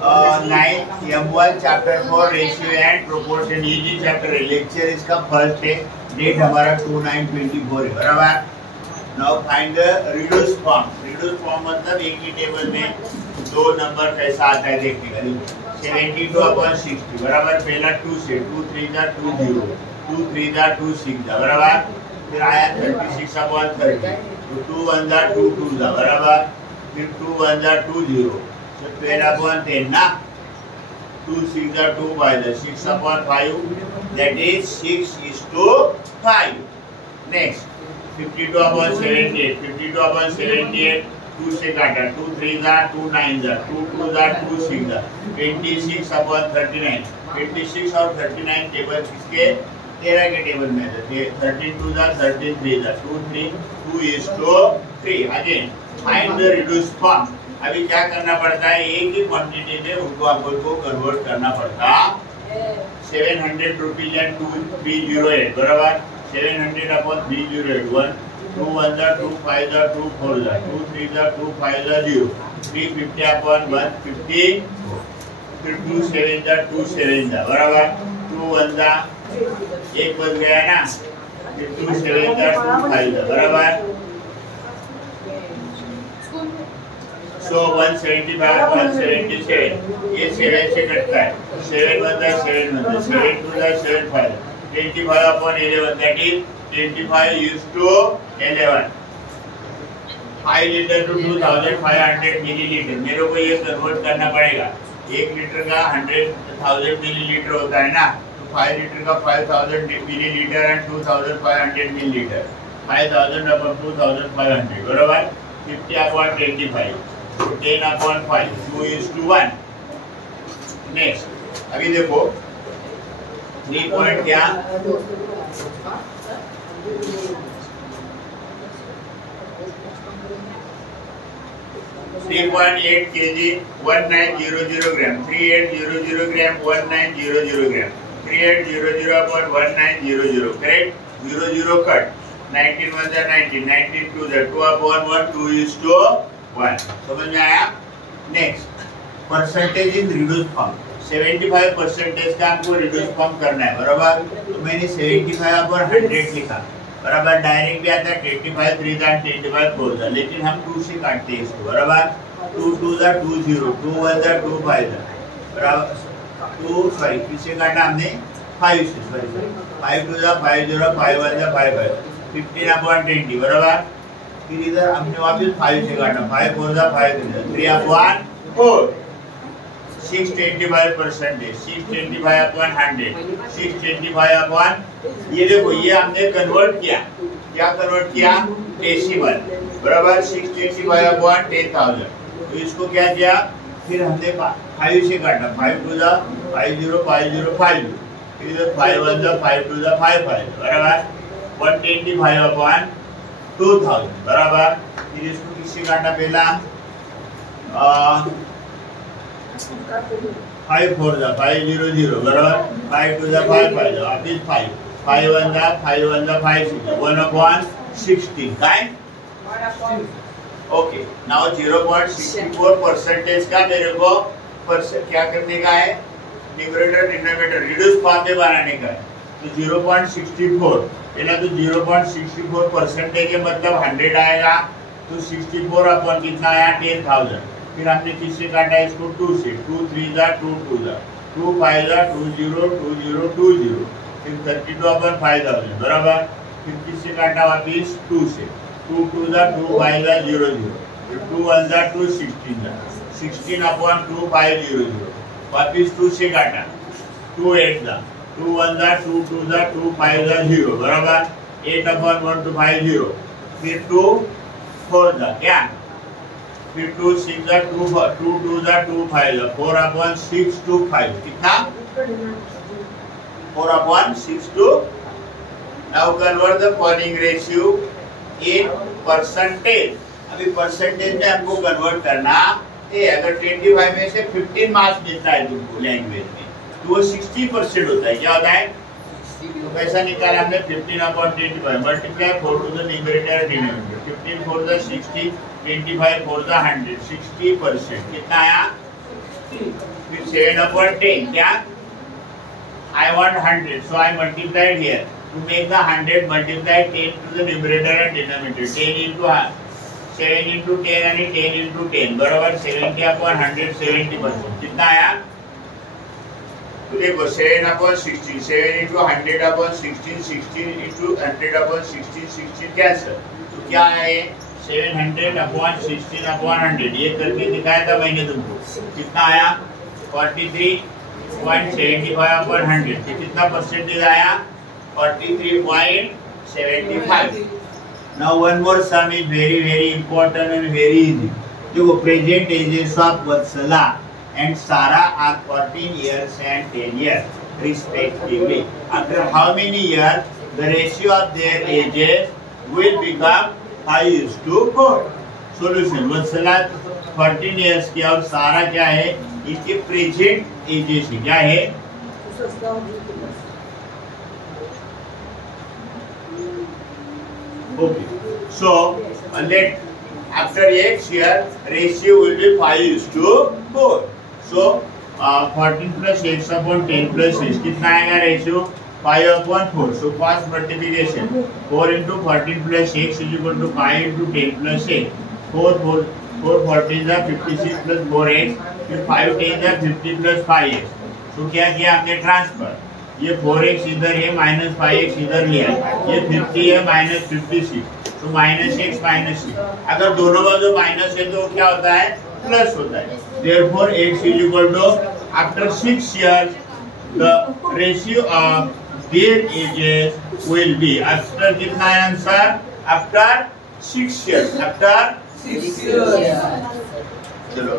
9th M1 chapter 4 ratio and proportion, ये जी chapter है, lecture इसका फर्स्ट है, डेट हमारा 29/24 है, बराबर। Now find the reduce form. Reduce form मतलब एक ही टेबल में दो नंबर कैसा आता है देखने का। 72/60 बराबर, पहला 2 से 2 3 जा 2 0, 2 3 जा 2 6 जा बराबर, फिर आया 36/30, तो 2 1 जा 2 2 जा बराबर, फिर 2 1 जा 2 0, तो 12/10 ना, 2 6 जा 2 5 जा 6/5, that is 6:5. Next 52/78, 52/78 2 से काटा, 2 3 जा 2 9 जा, 2 2 जा 2 6 जा, 26/39, 26 और 39 टेबल किसके, 13 के टेबल में है, 13 2 जा 13 3 जा 2 3 2:3. Again find the reduce form. अभी क्या करना पड़ता है, एक ही क्वांटिटी में उनको आपको कन्वर्ट करना पड़ता। 700 रुपीज एंड 2308 बराबर, 700/308, 1 2 1 जा 2 5 जा 2 4 जा 2 3 जा 2 5 जा 0, 350/150, फिर 2 7 जा 2 7 जा बराबर, 2 1 जा एक बच गया ना, फिर 2 7 जा 2 5 जा बराबर, सो 175 177, ये 7 से कटता है, 7 बनता है 7 बनता है, 7 2 जा 7 5, 25/11, that is 25:11, 5 litre to 2500 millilitre. मेरे को ये कन्वर्ट करना पड़ेगा, 1 लीटर का 100,000 मिलीलीटर होता है ना, तो 5 लीटर का 5000 मिलीलीटर एंड 2500 मिलीलीटर, 5000/2500 बराबर, 50/25, 10/5, 2:1. नेक्स्ट अभी देखो 3 पॉइंट क्या, 3.8 kg 1900 ग्राम, 3800 ग्राम 1900 ग्राम, 3800/1900, करेक्ट, 00 कट, 19 1 जा 19, 19 2 जा 2/1, 2:1. समझ में आया। Next percentage in reduce form, 75% का आपको रिड्यूस फॉर्म करना है बराबर, तो मैंने 75/100 लिखा बराबर, डायरेक्ट भी आता है 25 3 जा 25 4 जा, लेकिन हम 2 से काटते हैं इसको बराबर, 2 2 जा 2 0, 2 1 जा 2 5 जा बराबर, 2 सॉरी किससे काटा हमने, 5 से, सॉरी 5 2 जा 5 0, 5 1 जा 5 5, 15/20 बराबर, फिर इधर हमने वापस 5 से काटा, 5 4 जा 5 3/4, 625%, 625/100, 625/, ये देखो ये हमने कन्वर्ट किया, क्या कन्वर्ट किया, डेसिमल बराबर, 625/10,000, तो इसको क्या किया, फिर हमने 5 से काटा, 5 2 जा 5 0 5 0 5 0, फिर इधर 5 1 जा 5 2 जा 5 5 बराबर, 125/2000 बराबर, फिर इसको किससे काटा, पहला 5 4 जा 5 0 0 बराबर, 5 2 जा 5 5 जा, वापिस 5 5 1 जा 5 1 जा 5 6, 1/16 काय, ओके। नाउ 0.64% का मेरे को क्या करने का है, न्यूमरेटर डिनोमिनेटर रिड्यूस फॉर्म में बनाने का है, तो 0.64, पहला तो 0.64% के मतलब 100 आएगा, तो 64 कितना आया, 10,000, फिर हमने किससे काटा इसको, 2 से, 2 3 जा 2 2 जा 2 5 जा 2 0 2 0 2 0, फिर 32/5000 बराबर, फिर किससे काटा वापिस 2 से, 2 2 जा 2 5 जा 0 0, फिर 2 1 जा 2 16 जा 16/2500, वापिस 2 से काटा, 2 8 जा 2 1 जा 2 2 जा 2 5 जा 0 बराबर, 8/150, फिर 2 4 जा क्या, फिर 2 6 जा 2 2 जा 2 5 जा 4/625, कितना, 4/625. Now convert the following ratio in percentage. अभी परसेंटेज में हमको कन्वर्ट करना है, अगर 25 में से 15 मार्क्स मिलता है तुमको लैंग्वेज में, तो वो 60% होता है, क्या होता है, तो कैसा निकाला हमने, 15/25 multiply 4 to the numerator denominator, 15 4 60, 25 4 100, 60%, कितना आया, 7/10 क्या? I want 100, so I multiplied here. To make the 100, multiply 10 to the numerator and denominator. 10 into 7 into 10 and 10 into 10 बराबर 70/100 70%. कितना आया? तो देखो 7/16 7 into 100/16 16 into 100/16 16 कैंसिल. तो क्या है ये? 700/16/100 ये करके दिखाया था मैंने तुमको. कितना आया? 43.75/100. कितना परसेंटेज आया? 43.75. Now one more sum is very important and very easy. देखो present ages of Vatsala and Sara are 14 years and 10 years respectively. After how many years the ratio of their ages will become 5:4? Solution. Vatsala 14 years की और सारा क्या है? इसके present ages क्या है? Okay. So let after X year ratio will be 5:4. So 14 plus X upon 10 plus X कितना आएगा ratio? 5/4. So cross multiplication 4 into 14 plus X is equal to 5 into 10 plus X. 4 40 is 56 plus 4X. फिर 5 10 is 50 plus 5X. तो क्या किया हमने? Transfer. ये 4x इधर है माइनस 5x इधर लिया. ये 50 है माइनस 56. तो माइनस x माइनस 6. अगर दोनों बाजू माइनस है तो क्या होता है? प्लस होता है. Therefore x is equal to after 6 years the ratio of their ages will be after कितना है answer? After 6 years. After 6 years. चलो